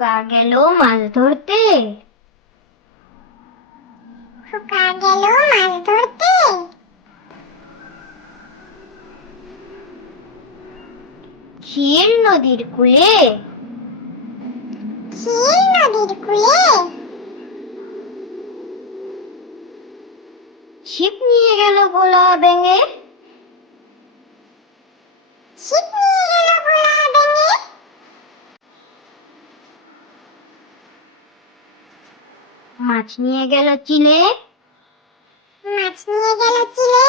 খোকা গেল মাছ ধরতে। খোকা গেল মাছ ধরতে। ক্ষীর নদীর কূলে। ক্ষীর নদীর কূলে। ছিপ নিয়ে গেল ভোলা ব্যাঙে। ছিপ নিয়ে গেল ভোলা ব্যাঙে। মাছ নিয়ে গেল চিলে। মাছ নিয়ে গেল চিলে।